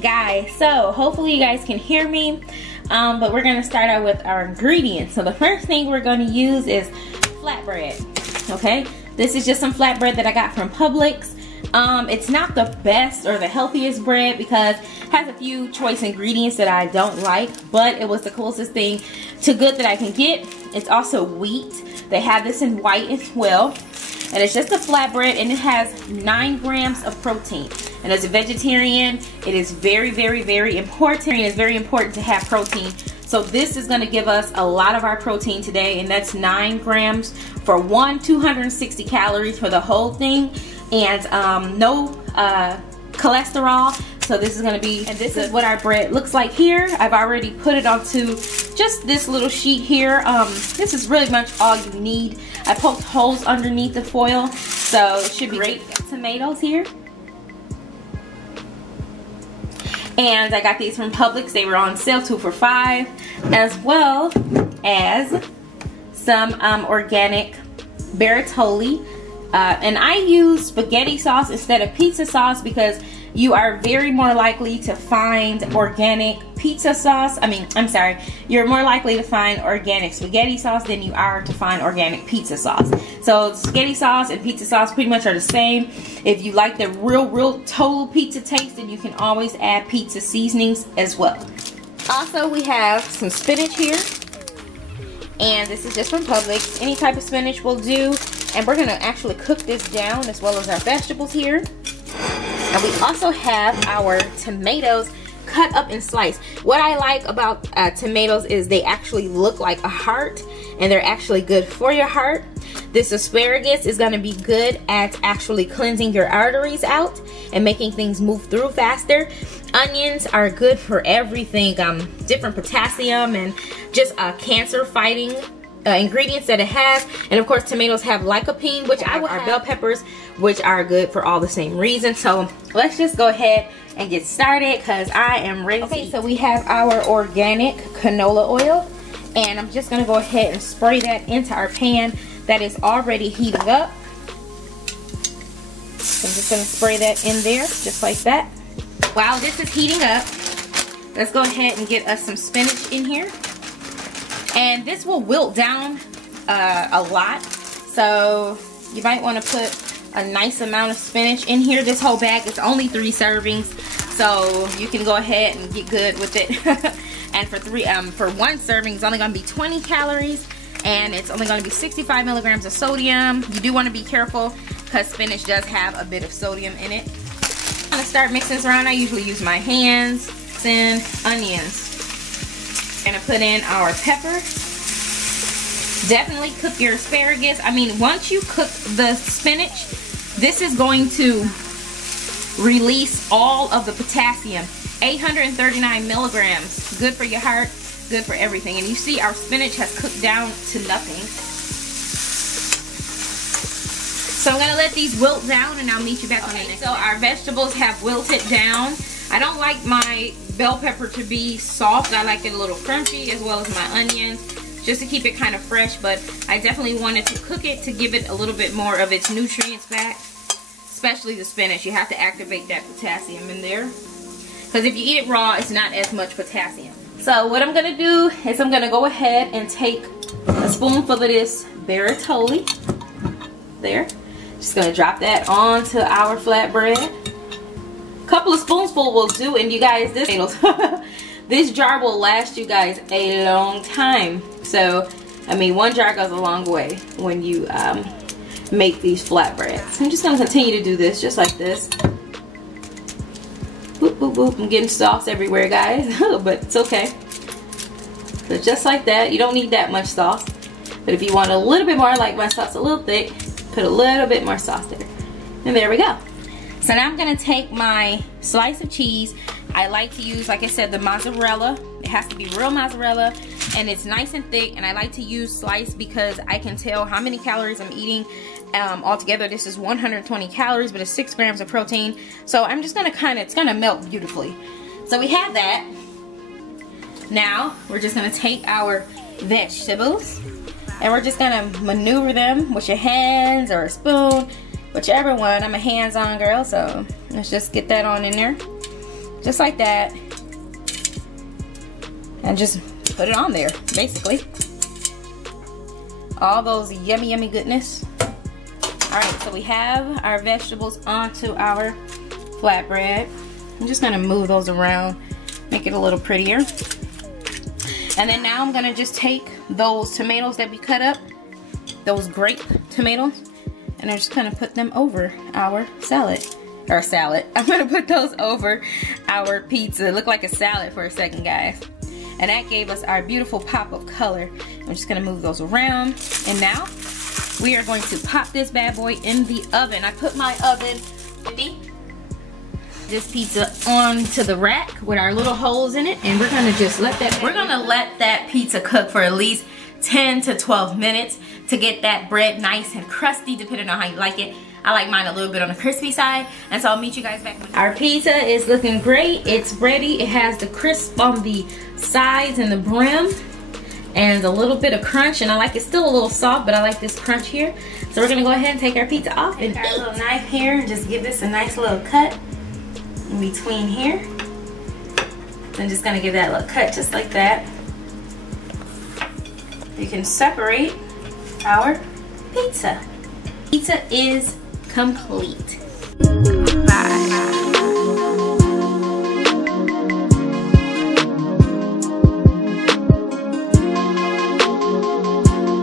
guys, so hopefully you guys can hear me, but we're gonna start out with our ingredients. So the first thing we're gonna use is flatbread. Okay, this is just some flatbread that I got from Publix. It's not the best or the healthiest bread because it has a few choice ingredients that I don't like, but it was the closest thing to good that I can get. It's also wheat. They have this in white as well, and it's just a flatbread, and it has 9 grams of protein. And as a vegetarian, it is very, very, very important. It's very important to have protein. So this is going to give us a lot of our protein today, and that's 9 grams for 260 calories for the whole thing, and no cholesterol. So this is going to be, and this is what our bread looks like here. I've already put it onto just this little sheet here. This is really much all you need. I poked holes underneath the foil, so it should be great. Tomatoes here. And I got these from Publix. They were on sale 2 for $5, as well as some organic Bartoli. And I use spaghetti sauce instead of pizza sauce because you are very more likely to find organic pizza sauce. You're more likely to find organic spaghetti sauce than you are to find organic pizza sauce. So spaghetti sauce and pizza sauce pretty much are the same. If you like the real total pizza taste, then you can always add pizza seasonings as well. Also, we have some spinach here, and this is just from Publix. Any type of spinach will do. And we're gonna actually cook this down as well as our vegetables here. And we also have our tomatoes cut up and sliced. What I like about tomatoes is they actually look like a heart, and they're actually good for your heart. This asparagus is gonna be good at actually cleansing your arteries out and making things move through faster. Onions are good for everything, different potassium and just cancer fighting ingredients that it has. And of course, tomatoes have lycopene, which are bell peppers, which are good for all the same reasons. So let's just go ahead and get started because I am ready to eat. So we have our organic canola oil, and I'm just gonna go ahead and spray that into our pan that is already heating up. So I'm just gonna spray that in there just like that. While this is heating up, let's go ahead and get us some spinach in here. And this will wilt down a lot, so you might want to put a nice amount of spinach in here. This whole bag is only 3 servings, so you can go ahead and get good with it. And for 1 serving, it's only going to be 20 calories, and it's only going to be 65 milligrams of sodium. You do want to be careful because spinach does have a bit of sodium in it. I'm going to start mixing this around. I usually use my hands. And onions. Gonna put in our pepper. Definitely cook your asparagus. Once you cook the spinach, this is going to release all of the potassium. 839 milligrams. Good for your heart, good for everything. And you see our spinach has cooked down to nothing. So I'm gonna let these wilt down, and I'll meet you back on the next. So our vegetables have wilted down. I don't like my bell pepper to be soft. I like it a little crunchy, as well as my onions, just to keep it kind of fresh. But I definitely wanted to cook it to give it a little bit more of its nutrients back, especially the spinach. You have to activate that potassium in there, because if you eat it raw, it's not as much potassium. So what I'm gonna do is I'm gonna go ahead and take a spoonful of this Bartoli there. Just gonna drop that onto our flatbread. Couple of spoonfuls will do, and you guys, this jar will last you guys a long time. So 1 jar goes a long way when you make these flatbreads. I'm just gonna continue to do this just like this. Boop, boop, boop. I'm getting sauce everywhere, guys. But it's okay. So just like that. You don't need that much sauce, but if you want a little bit more, like my sauce a little thick, put a little bit more sauce there. And there we go. So now I'm gonna take my slice of cheese. I like to use, like I said, the mozzarella. It has to be real mozzarella, and it's nice and thick. And I like to use slice because I can tell how many calories I'm eating. Altogether, this is 120 calories, but it's 6 grams of protein. So I'm just gonna it's gonna melt beautifully. So we have that. Now we're just gonna take our vegetables, and we're just gonna maneuver them with your hands or a spoon, whichever one. I'm a hands-on girl, so let's just get that on in there. just like that, and just put it on there, basically. All those yummy, yummy goodness. All right, so we have our vegetables onto our flatbread. I'm just gonna move those around, make it a little prettier. And then now I'm gonna just take those tomatoes that we cut up, those grape tomatoes, and I'm just gonna put them over our salad. I'm gonna put those over our pizza. It looked like a salad for a second, guys. And that gave us our beautiful pop of color. I'm just gonna move those around. And now we are going to pop this bad boy in the oven. I put my oven, this pizza onto the rack with our little holes in it, and we're gonna just let that pizza cook for at least 10 to 12 minutes to get that bread nice and crusty, depending on how you like it. I like mine a little bit on the crispy side, and so I'll meet you guys back. Our pizza is looking great. It's ready. It has the crisp on the sides and the brim, and a little bit of crunch, and I like it still a little soft, but I like this crunch here. So we're gonna go ahead and take our pizza off and our little knife here and just give this a nice little cut in between here. I'm just gonna give that little cut just like that. You can separate our pizza. Pizza is complete.